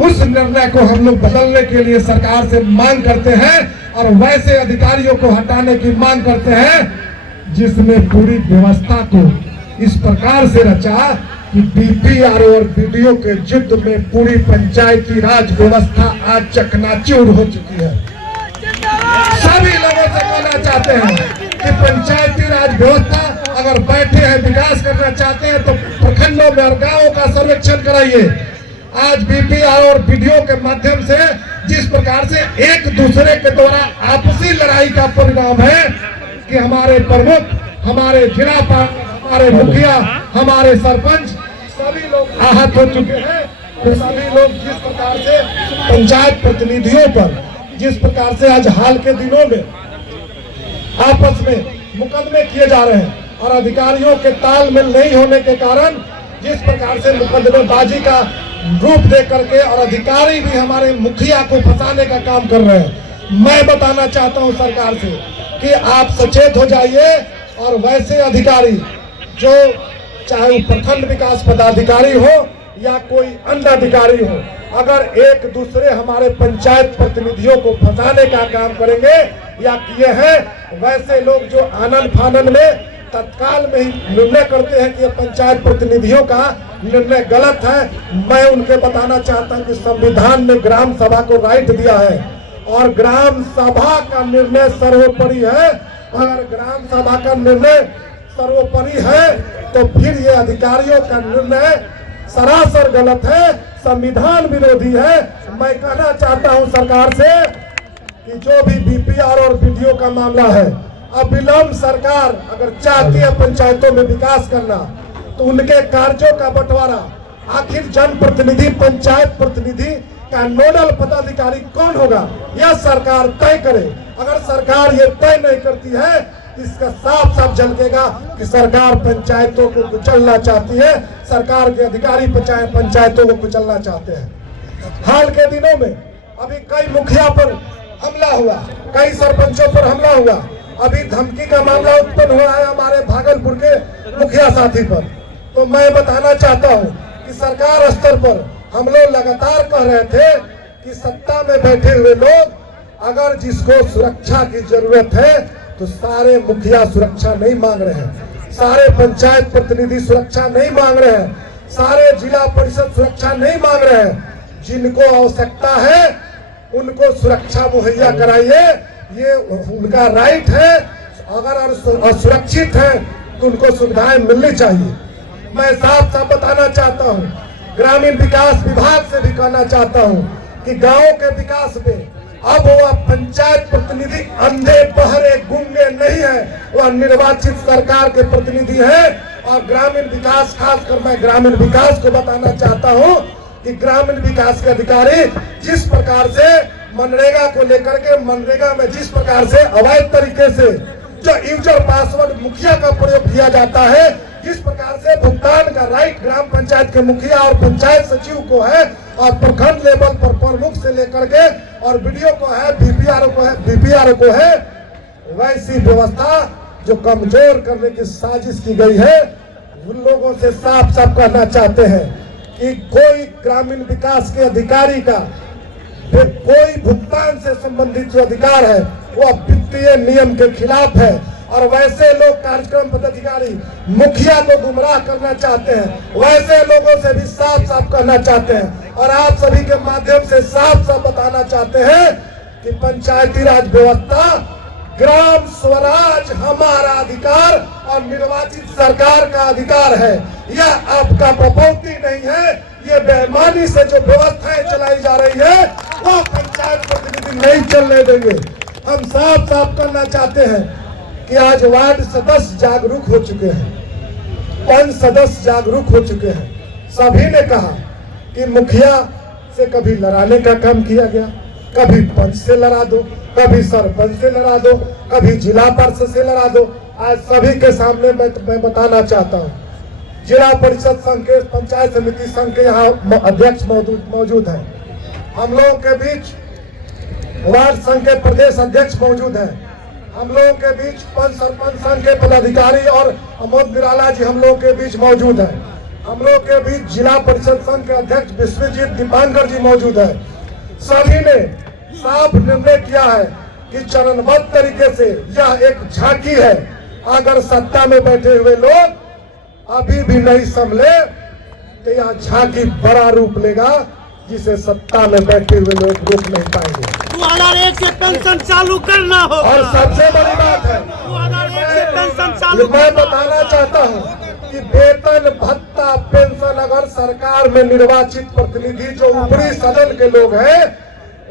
उस निर्णय को हम लोग बदलने के लिए सरकार से मांग करते हैं और वैसे अधिकारियों को हटाने की मांग करते हैं जिसने पूरी व्यवस्था को इस प्रकार से रचा कि बीपीआरओ और बीडीओ के युद्ध में पूरी पंचायती राज व्यवस्था आज चकनाचूर हो चुकी है। सभी लोगों से कहना चाहते हैं कि पंचायती राज व्यवस्था अगर बैठे हैं विकास करना चाहते हैं तो प्रखंडों में और गाँवों का सर्वेक्षण कराइए। आज बीपीआरओ और बीडीओ के माध्यम से जिस प्रकार से एक दूसरे के द्वारा आपसी लड़ाई का परिणाम है कि हमारे प्रमुख, हमारे जिला हमारे मुखिया, हमारे सरपंच सभी लोग आहत हो चुके हैं। तो सभी लोग जिस प्रकार से पंचायत प्रतिनिधियों पर जिस प्रकार से आज हाल के दिनों में आपस में मुकदमे किए जा रहे हैं और अधिकारियों के तालमेल नहीं होने के कारण जिस प्रकार से मुकदमेबाजी का रूप दे करके और अधिकारी भी हमारे मुखिया को फंसाने का काम कर रहे हैं। मैं बताना चाहता हूं सरकार से कि आप सचेत हो जाइए और वैसे अधिकारी जो चाहे वो प्रखंड विकास पदाधिकारी हो या कोई अन्य अधिकारी हो, अगर एक दूसरे हमारे पंचायत प्रतिनिधियों को फंसाने का काम करेंगे या किए हैं, वैसे लोग जो आनन फानन में तत्काल में ही निर्णय करते हैं कि ये पंचायत प्रतिनिधियों का निर्णय गलत है। मैं उनके बताना चाहता हूं कि संविधान ने ग्राम सभा को राइट दिया है और ग्राम सभा का निर्णय सर्वोपरि है। अगर ग्राम सभा का निर्णय सर्वोपरि है तो फिर ये अधिकारियों का निर्णय सरासर गलत है, संविधान विरोधी है। मैं कहना चाहता हूं सरकार से कि जो भी बीपीआर और बीडीओ का मामला है, अविलंब सरकार अगर चाहती है पंचायतों में विकास करना तो उनके कार्यों का बंटवारा आखिर जनप्रतिनिधि, पंचायत प्रतिनिधि का नोडल पदाधिकारी कौन होगा, यह सरकार तय करे। अगर सरकार ये तय नहीं करती है, इसका साफ साफ झलकेगा कि सरकार पंचायतों को कुचलना चाहती है, सरकार के अधिकारी पंचायतों को कुचलना चाहते हैं। हाल के दिनों में अभी कई मुखिया पर हमला हुआ, कई सरपंचों पर हमला हुआ। अभी धमकी का मामला उत्पन्न हुआ है हमारे भागलपुर के मुखिया साथी पर। तो मैं बताना चाहता हूं कि सरकार स्तर पर हम लोग लगातार कह रहे थे कि सत्ता में बैठे हुए लोग अगर जिसको सुरक्षा की जरूरत है तो सारे मुखिया सुरक्षा नहीं मांग रहे हैं, सारे पंचायत प्रतिनिधि सुरक्षा नहीं मांग रहे हैं, सारे जिला परिषद सुरक्षा नहीं मांग रहे हैं। जिनको आवश्यकता है उनको सुरक्षा मुहैया कराइए, ये उनका राइट है। अगर असुरक्षित है तो उनको सुविधाएं मिलनी चाहिए। मैं साफ साफ बताना चाहता हूं, ग्रामीण विकास विभाग से भी कहना चाहता हूं कि गांवों के विकास में अब वह पंचायत प्रतिनिधि अंधे बहरे गूंगे नहीं है, वह निर्वाचित सरकार के प्रतिनिधि है। और ग्रामीण विकास, खासकर मैं ग्रामीण विकास को बताना चाहता हूं कि ग्रामीण विकास के अधिकारी जिस प्रकार से मनरेगा को लेकर के मनरेगा में जिस प्रकार से अवैध तरीके से जो यूजर पासवर्ड मुखिया का प्रयोग किया जाता है, जिस प्रकार से भुगतान का राइट ग्राम पंचायत के मुखिया और पंचायत सचिव को है और प्रखंड लेवल पर प्रमुख से लेकर के और बीडीओ को है, बीपीआर को है, वैसी व्यवस्था जो कमजोर करने की साजिश की गई है, उन लोगों से साफ साफ कहना चाहते हैं कि कोई ग्रामीण विकास के अधिकारी का कोई भुगतान से संबंधित जो अधिकार है वो वित्तीय नियम के खिलाफ है। और वैसे लोग कार्यक्रम पदाधिकारी मुखिया को गुमराह करना चाहते हैं, वैसे लोगों से भी साफ साफ कहना चाहते हैं और आप सभी के माध्यम से साफ साफ बताना चाहते हैं कि पंचायती राज व्यवस्था, ग्राम स्वराज हमारा अधिकार और निर्वाचित सरकार का अधिकार है। यह आपका बपौती नहीं है। ये बेईमानी से जो व्यवस्थाएं चलाई जा रही है वो पंचायत प्रतिनिधि नहीं चलने देंगे। हम साफ साफ करना चाहते हैं कि आज वार्ड सदस्य जागरूक हो चुके हैं, पंच सदस्य जागरूक हो चुके हैं। सभी ने कहा कि मुखिया से कभी लड़ाने का काम किया गया, कभी पंच से लड़ा दो, कभी सरपंच से लड़ा दो, कभी जिला परिषद से लड़ा दो। आज सभी के सामने मैं बताना चाहता हूँ, जिला परिषद संघ के, पंचायत समिति संघ के यहाँ अध्यक्ष मौजूद है, हम लोगों के बीच वार्ड संघ के प्रदेश अध्यक्ष मौजूद है, हम लोगों के बीच पंच सरपंच संघ के पदाधिकारी और अमोद निराला जी हम लोगों के बीच मौजूद है। हम लोग के बीच जिला परिषद संघ के अध्यक्ष विश्वजीत दीपांकर जी मौजूद है। सभी ने साफ निर्णय किया है कि चरणबद्ध तरीके से यह एक झांकी है। अगर सत्ता में बैठे हुए लोग अभी भी नहीं संभले तो यह झांकी बड़ा रूप लेगा, जिसे सत्ता में बैठे हुए लोग रोक नहीं पाएंगे। 2001 से पेंशन चालू करना होगा। और सबसे बड़ी बात है, 2001 से पेंशन चालू मैं बताना चाहता हूँ कि वेतन भत्ता पेंशन अगर सरकार में निर्वाचित प्रतिनिधि जो ऊपरी सदन के लोग हैं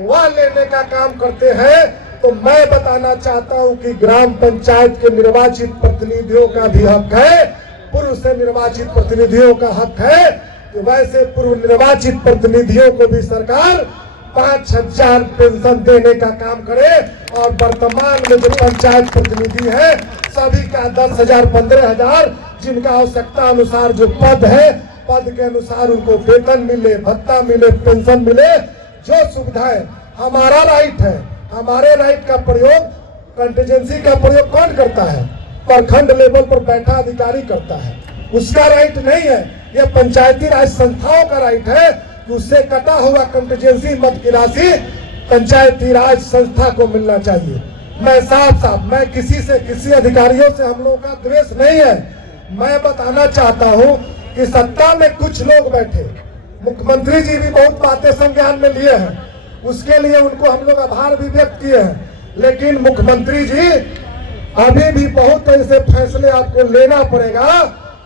वह लेने का काम करते हैं, तो मैं बताना चाहता हूं कि ग्राम पंचायत के निर्वाचित प्रतिनिधियों का भी हक है, पूर्व से निर्वाचित प्रतिनिधियों का हक है कि वैसे पूर्व निर्वाचित प्रतिनिधियों को भी सरकार 5,000 पेंशन देने का काम करे। और वर्तमान में जो पंचायत प्रतिनिधि है सभी का 10,000 15,000 जिनका आवश्यकता अनुसार जो पद है, पद के अनुसार उनको वेतन मिले, भत्ता मिले, पेंशन मिले, जो सुविधाएं हमारा राइट है। हमारे राइट का प्रयोग, कंटीजेंसी का प्रयोग कौन करता है? प्रखंड लेवल पर बैठा अधिकारी करता है। उसका राइट नहीं है, यह पंचायती राज संस्थाओं का राइट है कि उससे कटा हुआ कंटीजेंसी मद की राशि पंचायती राज संस्था को मिलना चाहिए। मैं साफ मैं किसी अधिकारियों से हम लोगों का द्वेष नहीं है। मैं बताना चाहता हूं कि सत्ता में कुछ लोग बैठे, मुख्यमंत्री जी भी बहुत बातें संज्ञान में लिए हैं, उसके लिए उनको हम लोग आभार भी व्यक्त किए हैं। लेकिन मुख्यमंत्री जी अभी भी बहुत ऐसे फैसले आपको लेना पड़ेगा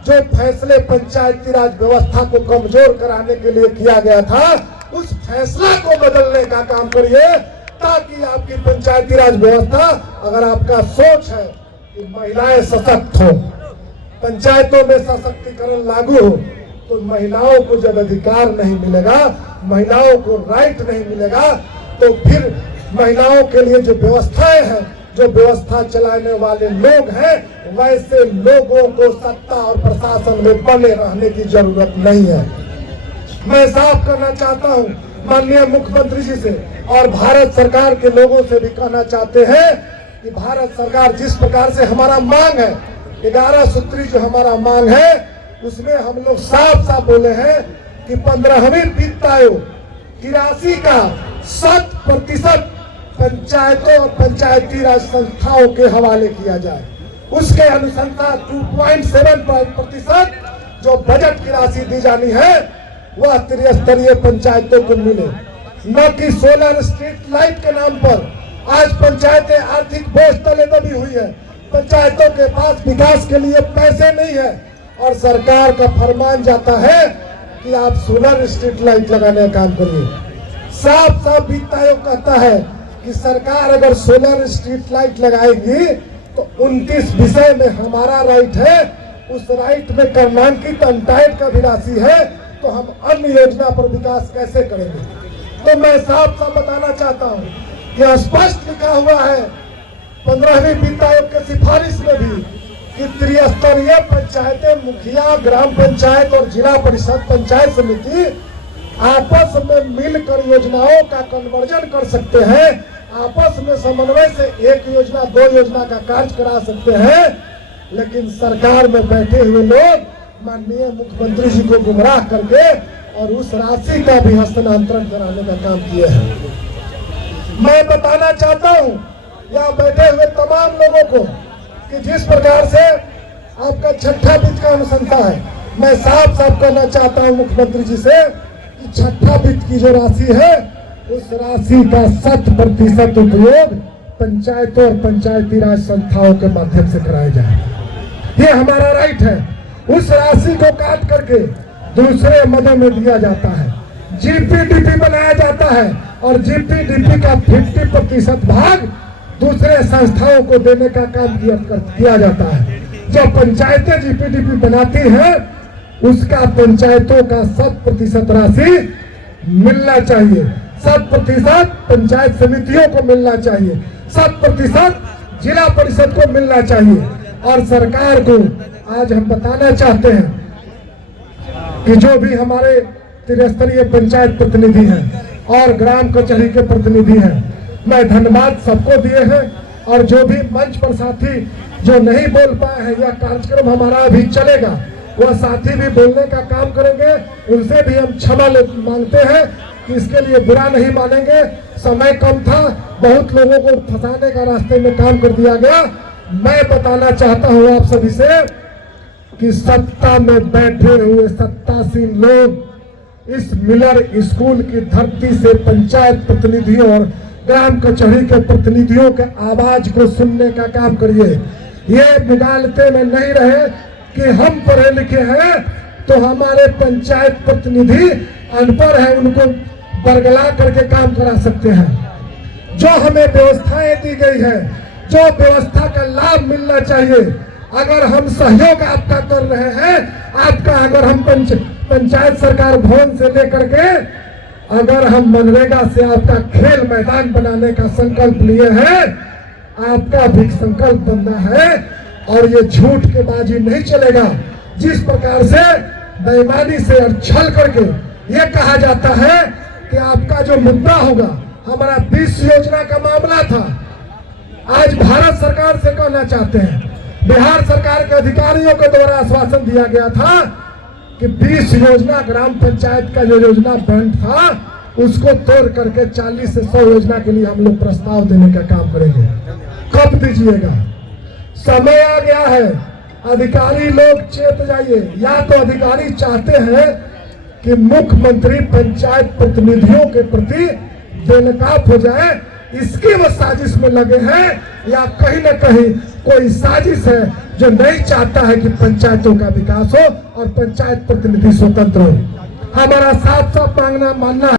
जो फैसले पंचायती राज व्यवस्था को कमजोर कराने के लिए किया गया था, उस फैसला को बदलने का काम करिए ताकि आपकी पंचायती राज व्यवस्था, अगर आपका सोच है कि महिलाएं सशक्त हो, पंचायतों में सशक्तिकरण लागू हो, तो महिलाओं को जब अधिकार नहीं मिलेगा, महिलाओं को राइट नहीं मिलेगा, तो फिर महिलाओं के लिए जो व्यवस्थाएं हैं, जो व्यवस्था चलाने वाले लोग हैं, वैसे लोगों को सत्ता और प्रशासन में बने रहने की जरूरत नहीं है। मैं साफ करना चाहता हूं माननीय मुख्यमंत्री जी से और भारत सरकार के लोगों से भी कहना चाहते हैं कि भारत सरकार जिस प्रकार से हमारा मांग है, 11 सूत्री जो हमारा मांग है, उसमें हम लोग साफ बोले हैं कि 15वीं वित्त आयोग की राशि का 100% पंचायतों और पंचायती राज संस्थाओं के हवाले किया जाए। उसके अनुशंसा 2.7% जो बजट की राशि दी जानी है वह त्रिस्तरीय पंचायतों को मिले, न कि सोलर स्ट्रीट लाइट के नाम पर आज पंचायतें आर्थिक बोझ तले दबी हुई है। पंचायतों के पास विकास के लिए पैसे नहीं है और सरकार का फरमान जाता है कि आप सोलर स्ट्रीट लाइट लगाने का काम करिए। साफ वित्त आयोग कहता है कि सरकार अगर सोलर स्ट्रीट लाइट लगाएगी तो 29 विषय में हमारा राइट है, उस राइट में कर्णांकित अनटाइड का भी राशि है, तो हम अन्य योजना पर विकास कैसे करेंगे? तो मैं साफ बताना चाहता हूं कि स्पष्ट लिखा हुआ है 15वीं वित्त आयोग के सिफारिश में भी कि त्रिस्तरीय पंचायतें, मुखिया, ग्राम पंचायत और जिला परिषद पंचायत समिति आपस में मिलकर योजनाओं का कन्वर्जन कर सकते हैं, आपस में समन्वय से एक योजना 2 योजना का कार्य करा सकते हैं। लेकिन सरकार में बैठे हुए लोग माननीय मुख्यमंत्री जी को गुमराह करके और उस राशि का भी हस्तांतरण कराने का काम किए हैं। मैं बताना चाहता हूं यहाँ बैठे हुए तमाम लोगों को कि जिस प्रकार से आपका छठा वित्त का अनुशंसा है, मैं साफ कहना चाहता हूं मुख्यमंत्री जी से कि छठा वित्त की जो राशि है उस राशि का 100% उपयोग पंचायतों और पंचायती राज संस्थाओं के माध्यम से कराया जाए। ये हमारा राइट है। उस राशि को काट करके दूसरे मदों में दिया जाता है, जीपीडीपी बनाया जाता है और जीपीडीपी का 50% भाग दूसरे संस्थाओं को देने का काम किया जाता है। जो पंचायतें जीपीडीपी बनाती हैं उसका पंचायतों का 100% राशि मिलना चाहिए, 100% पंचायत समितियों को मिलना चाहिए, 100% जिला परिषद को मिलना चाहिए। और सरकार को आज हम बताना चाहते हैं कि जो भी हमारे त्रिस्तरीय पंचायत प्रतिनिधि हैं और ग्राम कचहरी के प्रतिनिधि हैं, मैं धन्यवाद सबको दिए हैं। और जो भी मंच पर साथी जो नहीं बोल पाए हैं, यह कार्यक्रम हमारा अभी चलेगा, वह साथी भी बोलने का काम करेंगे, उनसे भी हम क्षमा मांगते हैं कि इसके लिए बुरा नहीं मानेंगे। समय कम था, बहुत लोगों को फंसाने का रास्ते में काम कर दिया गया। मैं बताना चाहता हूं आप सभी से कि सत्ता में बैठे हुए सत्तासीन लोग इस मिलर स्कूल की धरती से पंचायत प्रतिनिधियों और ग्राम कचहरी के प्रतिनिधियों के आवाज को सुनने का काम करिए। ये मुगालते में नहीं रहे कि हम पढ़े लिखे हैं तो हमारे पंचायत प्रतिनिधि अनपढ़ है, उनको बरगला करके काम करा सकते हैं। जो हमें व्यवस्थाएं दी गई है, जो व्यवस्था का लाभ मिलना चाहिए, अगर हम सहयोग आपका कर रहे हैं, आपका अगर हम पंचायत सरकार भवन से लेकर के अगर हम मनरेगा से आपका खेल मैदान बनाने का संकल्प लिए हैं, आपका भी संकल्प बनना है और ये झूठ के बाजी नहीं चलेगा। जिस प्रकार से बेईमानी से और छल करके ये कहा जाता है कि आपका जो मुद्दा होगा, हमारा 20 योजना का मामला था, आज भारत सरकार से कहना चाहते हैं, बिहार सरकार के अधिकारियों के द्वारा आश्वासन दिया गया था कि 20 योजना ग्राम पंचायत का जो योजना बैंक था उसको तोड़ करके 40 से 100 योजना के लिए हम लोग प्रस्ताव देने का काम करेंगे। कब दीजिएगा? समय आ गया है, अधिकारी लोग चेत जाइए। या तो अधिकारी चाहते हैं कि मुख्यमंत्री पंचायत प्रतिनिधियों के प्रति बेनकाब हो जाए, इसकी वो साजिश में लगे हैं, या कहीं न कहीं कोई साजिश है जो नहीं चाहता है कि पंचायतों का विकास हो और पंचायत प्रतिनिधि स्वतंत्र हो। हमारा साफ साफ मानना है